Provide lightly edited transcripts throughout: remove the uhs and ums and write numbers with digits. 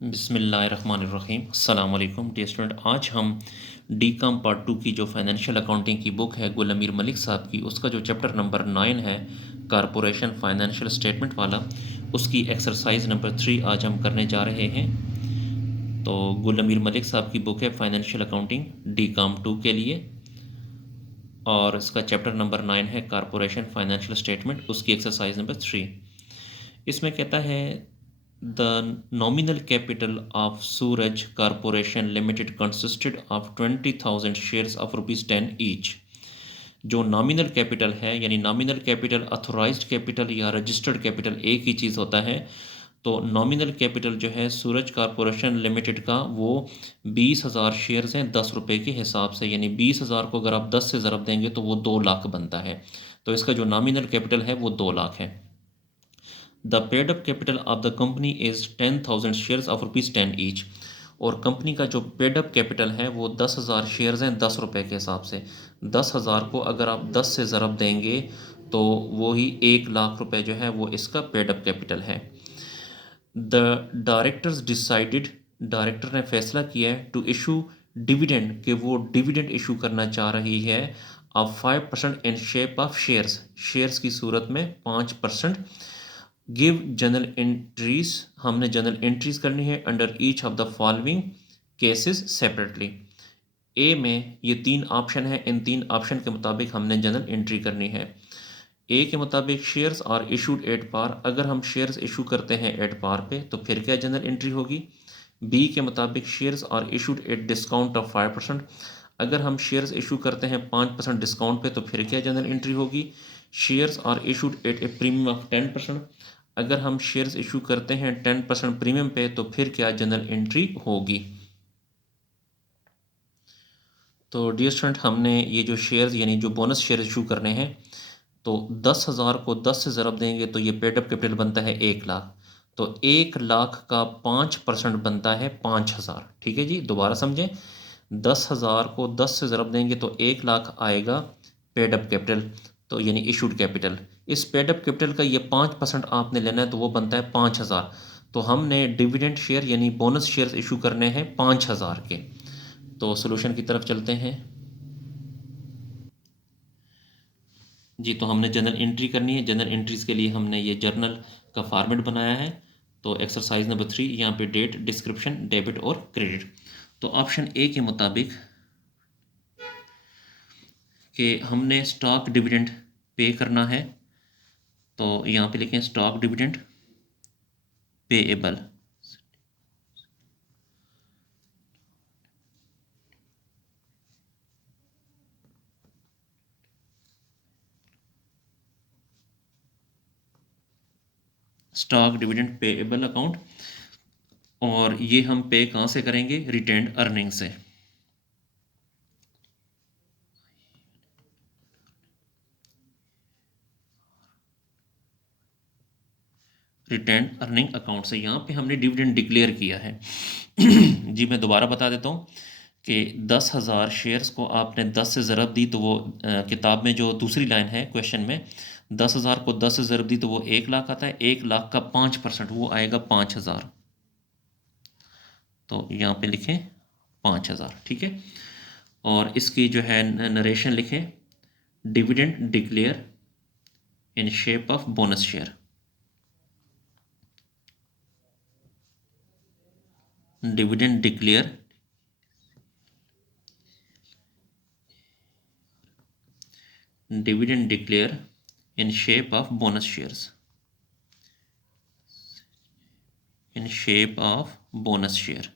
बिस्मिल्लाहिर्रहमानिर्रहीम अस्सलाम वालेकुम डियर स्टूडेंट। आज हम डी कॉम पार्ट 2 की जो फाइनेंशियल अकाउंटिंग की बुक है गुल अमीर मलिक साहब की, उसका जो चैप्टर नंबर 9 है कारपोरेशन फाइनेंशियल स्टेटमेंट वाला, उसकी एक्सरसाइज नंबर 3 आज हम करने जा रहे हैं। तो गुल अमीर मलिक साहब की बुक है फाइनेंशियल अकाउंटिंग डी कॉम 2 के लिए, और इसका चैप्टर नंबर 9 है कारपोरेशन फाइनेंशियल स्टेटमेंट, उसकी एक्सरसाइज नंबर 3। इसमें कहता है the nominal capital of Suraj corporation limited consisted of 20,000 shares of ₹10 each. जो नॉमिनल कैपिटल है, यानी नॉमिनल कैपिटल अथोराइज्ड कैपिटल या रजिस्टर्ड कैपिटल एक ही चीज़ होता है। तो नॉमिनल कैपिटल जो है सूरज कॉरपोरेशन लिमिटेड का वो 20,000 शेयर्स हैं 10 रुपये के हिसाब से, यानी 20,000 को अगर आप 10 से ज़रब देंगे तो वो 2 लाख बनता है। तो इसका जो नॉमिनल कैपिटल है वो 2 लाख है। The paid up capital of the company is 10,000 shares of ₹10 each. और कंपनी का जो पेड अप कैपिटल है वो 10,000 शेयर्स हैं 10 रुपये के हिसाब से। 10,000 को अगर आप 10 से ज़रब देंगे तो वो ही 1 लाख रुपए जो है वो इसका पेड अप कैपिटल है। द डायरेक्टर्स डिसाइडेड, डायरेक्टर ने फैसला किया है टू इशू डिविडेंड, कि वो डिविडेंड इशू करना चाह रही है of 5% in shape of shares, shares की सूरत में 5%। गिव जनरल एंट्रीज, हमने जनरल एंट्रीज करनी है under each of the following cases separately. A में ये 3 ऑप्शन है, इन 3 ऑप्शन के मुताबिक हमने जनरल एंट्री करनी है। ए के मुताबिक shares are issued at par, अगर हम शेयर्स इशू करते हैं एट पार पे तो फिर क्या जनरल एंट्री होगी। बी के मुताबिक shares are issued at discount of 5%, अगर हम शेयर्स इशू करते हैं 5% डिस्काउंट पे तो फिर क्या जनरल एंट्री होगी। Shares are issued at a premium of 10%, अगर हम शेयर्स इशू करते हैं 10% प्रीमियम पे तो फिर क्या जनरल एंट्री होगी। तो डियर स्टूडेंट, हमने ये जो शेयर्स यानी जो बोनस शेयर इशू करने हैं, तो 10,000 को 10 से ज़रब देंगे तो ये पेड अप कैपिटल बनता है 1 लाख। तो 1 लाख का 5% बनता है 5,000। ठीक है जी, दोबारा समझें। 10,000 को 10 से ज़रब देंगे तो 1 लाख आएगा पेड अप कैपिटल, तो यानी इशूड कैपिटल। इस पेड अप कैपिटल का ये 5% आपने लेना है तो वो बनता है 5,000। तो हमने डिविडेंड शेयर यानी बोनस शेयर्स इशू करने हैं 5,000 के। तो सोल्यूशन की तरफ चलते हैं जी। तो हमने जनरल एंट्री करनी है, जनरल एंट्रीज़ के लिए हमने ये जर्नल का फॉर्मेट बनाया है। तो एक्सरसाइज नंबर 3, यहाँ पे डेट, डिस्क्रिप्शन, डेबिट और क्रेडिट। तो ऑप्शन ए के मुताबिक कि हमने स्टॉक डिविडेंड पे करना है, तो यहाँ पे लिखें stock dividend payable. Stock dividend payable account, और ये हम पे कहाँ से करेंगे, रिटेन्ड अर्निंग से। रिटेन्ड अर्निंग अकाउंट से यहाँ पे हमने डिविडेंड डिक्लेयर किया है। जी मैं दोबारा बता देता हूँ कि 10,000 शेयर्स को आपने 10 से ज़रब दी तो वो किताब में जो दूसरी लाइन है क्वेश्चन में, 10,000 को 10 से ज़रब दी तो वो 1 लाख आता है। 1 लाख का 5% वो आएगा 5,000। तो यहाँ पे लिखें 5,000, ठीक है। और इसकी जो है नरेशन लिखें, dividend declare in shape of bonus share. Dividend declare in shape of bonus shares, in shape of bonus share।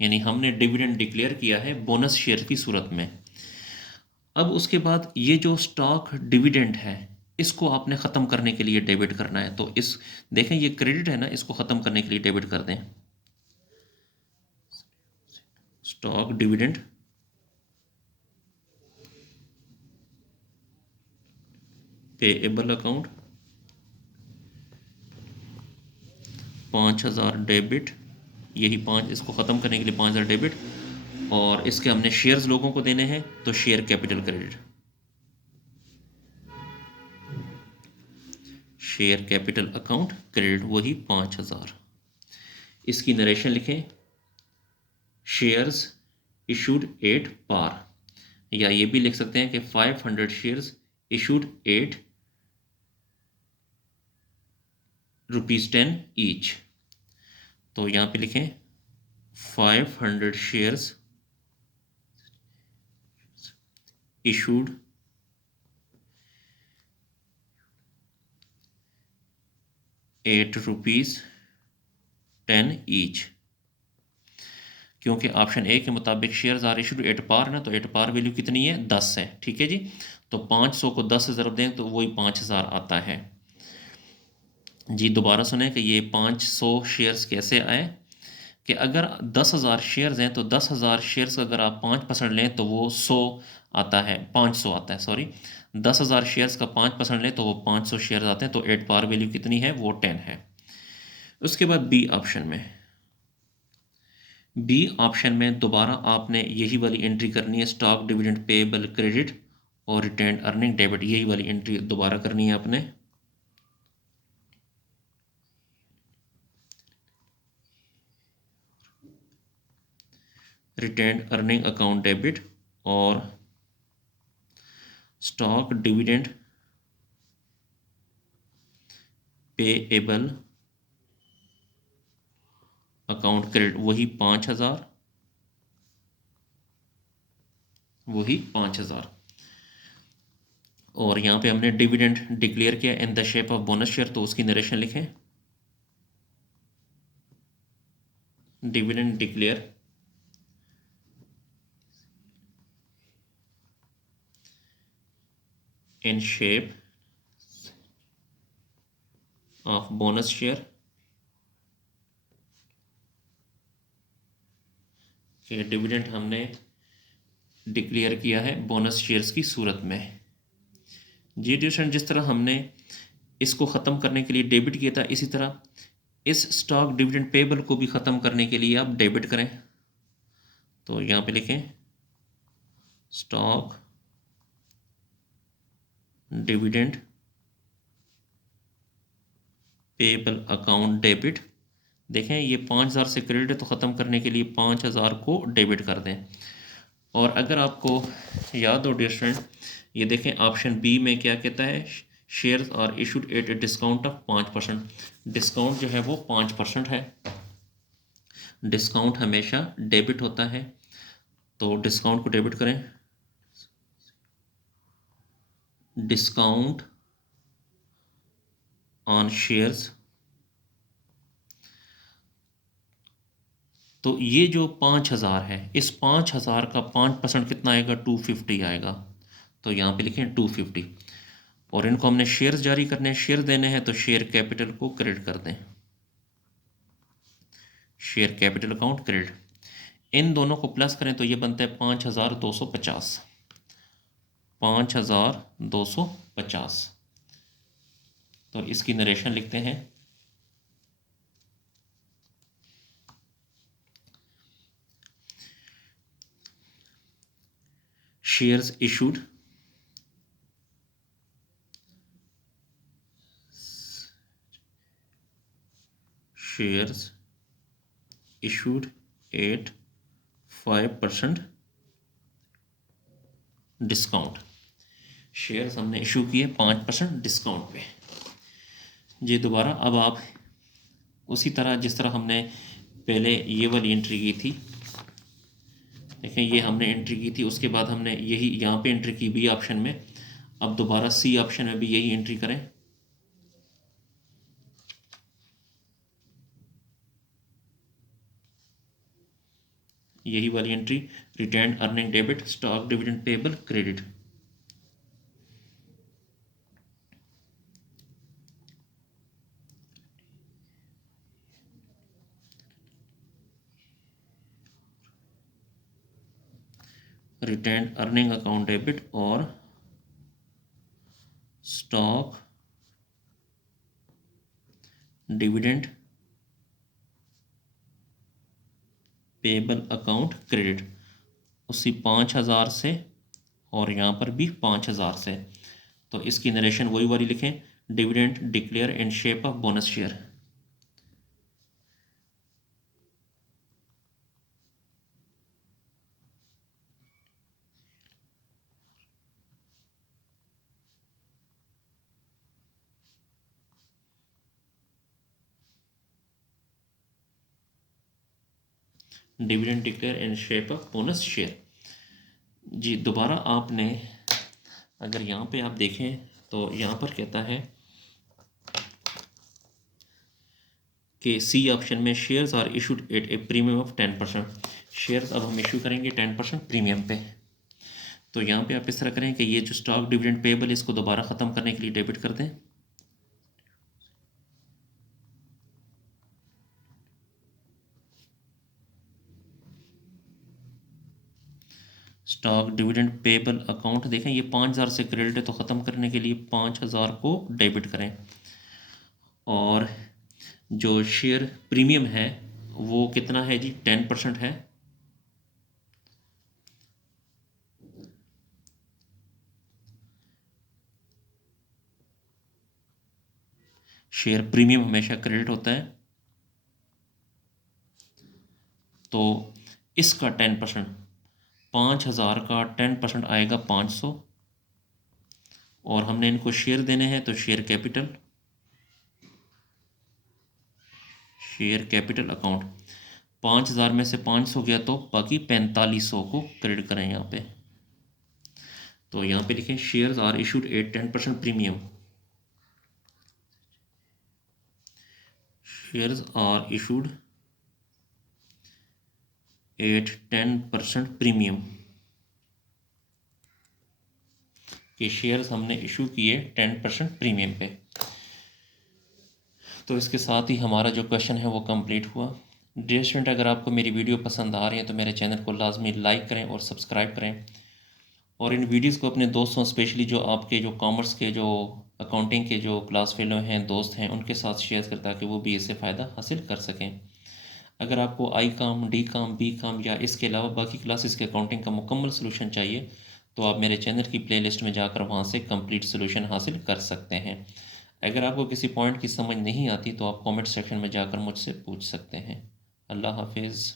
यानी हमने डिविडेंड डिक्लेयर किया है बोनस शेयर की सूरत में। अब उसके बाद ये जो स्टॉक डिविडेंड है इसको आपने ख़त्म करने के लिए डेबिट करना है। तो इस देखें ये क्रेडिट है ना, इसको ख़त्म करने के लिए डेबिट कर दें। Stock dividend payable account 5,000 debit, यही 5, इसको ख़त्म करने के लिए 5,000 डेबिट, और इसके हमने शेयर्स लोगों को देने हैं तो share capital credit. Share capital account credit वही 5,000। इसकी नरेशन लिखें, शेयर्स इशूड एट पार, या ये भी लिख सकते हैं कि 500 शेयर्स इशूड एट ₹10 ईच। तो यहाँ पे लिखें 500 शेयर्स इशूड ₹8.10 ईच। क्योंकि ऑप्शन ए के मुताबिक shares are issued at par ना, तो एट पार वैल्यू कितनी है, 10 है। ठीक है जी, तो 500 को 10 से ज़रूर दें तो वही 5,000 आता है जी। दोबारा सुने कि ये 500 शेयर्स कैसे आए, कि अगर 10,000 शेयर्स हैं तो 10,000 शेयर्स अगर आप 5% लें तो वो 100 आता है, 500 आता है, सॉरी। 10,000 शेयर्स का 5% लें तो वो 500 शेयर्स आते हैं, तो एट पार वैल्यू कितनी है, वो 10 है। उसके बाद बी ऑप्शन में दोबारा आपने यही वाली एंट्री करनी है, स्टॉक डिविडेंड पेएबल क्रेडिट और रिटेन्ड अर्निंग डेबिट, यही वाली एंट्री दोबारा करनी है आपने। रिटेन्ड अर्निंग अकाउंट डेबिट और stock dividend payable account credit वही 5,000। और यहाँ पे हमने डिविडेंड डिक्लेयर किया in the shape of bonus share, तो उसकी नरेशन लिखें, dividend declare in shape of bonus share, कि डिविडेंड हमने डिक्लेयर किया है बोनस शेयर्स की सूरत में। जी ट्यूशन, जिस तरह हमने इसको ख़त्म करने के लिए डेबिट किया था, इसी तरह इस स्टॉक डिविडेंड पेएबल को भी ख़त्म करने के लिए आप डेबिट करें। तो यहाँ पे लिखें stock dividend payable account debit. देखें ये 5,000 से क्रेडिट है, तो ख़त्म करने के लिए 5,000 को डेबिट कर दें। और अगर आपको याद हो डियर स्टूडेंट, ये देखें ऑप्शन बी में क्या कहता है, shares are issued at a discount of 5%। Discount जो है वो 5% है। डिस्काउंट हमेशा डेबिट होता है, तो डिस्काउंट को डेबिट करें, डिस्काउंट ऑन शेयर्स। तो ये जो 5,000 है, इस 5,000 का 5% कितना आएगा, 250 आएगा। तो यहाँ पे लिखें 250। और इनको हमने शेयर्स जारी करने हैं, शेयर देने हैं, तो शेयर कैपिटल को क्रेडिट कर दें, शेयर कैपिटल अकाउंट क्रेडिट। इन दोनों को प्लस करें तो ये बनता है 5,250, 5,250। तो इसकी नरेशन लिखते हैं, shares issued at 5% discount. Shares हमने इशू किए 5% डिस्काउंट पे। जी दोबारा, अब आप उसी तरह जिस तरह हमने पहले ये वाली एंट्री की थी, देखें ये हमने एंट्री की थी, उसके बाद हमने यही यहाँ पे एंट्री की बी ऑप्शन में। अब दोबारा सी ऑप्शन में भी यही एंट्री करें, यही वाली entry, retained earning debit, stock dividend payable credit. Retained earning account debit और stock dividend payable account credit, उसी 5,000 से और यहाँ पर भी 5,000 से। तो इसकी नरेशन वही वाली लिखें, dividend declare in shape of bonus share. Dividend declare in shape of bonus share. जी दोबारा आपने अगर यहाँ पे आप देखें तो यहाँ पर कहता है कि सी ऑप्शन में shares are issued at a premium of 10%। Shares अब हम इशू करेंगे 10% प्रीमियम पे। तो यहाँ पे आप इस तरह करें कि ये जो स्टॉक डिविडेंड पेबल है इसको दोबारा ख़त्म करने के लिए डेबिट कर दें। स्टॉक डिविडेंड पेबल अकाउंट देखें ये 5,000 से क्रेडिट है तो ख़त्म करने के लिए 5,000 को डेबिट करें। और जो शेयर प्रीमियम है वो कितना है जी 10% है। शेयर प्रीमियम हमेशा क्रेडिट होता है तो इसका 10% 5,000 का 10% आएगा 500 और हमने इनको शेयर देने हैं तो शेयर कैपिटल अकाउंट 5,000 में से 500 गया तो बाकी 4500 को क्रेडिट करें यहाँ पे। तो यहाँ पे लिखें shares are issued at 10% premium. Shares are issued at 10% premium कि शेयर्स हमने इशू किए 10% प्रीमियम पे। तो इसके साथ ही हमारा जो क्वेश्चन है वो कंप्लीट हुआ। डियर स्टूडेंट अगर आपको मेरी वीडियो पसंद आ रही है तो मेरे चैनल को लाजमी लाइक करें और सब्सक्राइब करें और इन वीडियोस को अपने दोस्तों स्पेशली जो आपके जो कॉमर्स के जो अकाउंटिंग के जो क्लास फेलो हैं दोस्त हैं उनके साथ शेयर करें ताकि वो भी इससे फ़ायदा हासिल कर सकें। अगर आपको आई काम डी काम बी काम या इसके अलावा बाकी क्लासेस के अकाउंटिंग का मुकम्मल सलूशन चाहिए तो आप मेरे चैनल की प्लेलिस्ट में जाकर वहाँ से कंप्लीट सलूशन हासिल कर सकते हैं। अगर आपको किसी पॉइंट की समझ नहीं आती तो आप कमेंट सेक्शन में जाकर मुझसे पूछ सकते हैं। अल्लाह हाफिज़।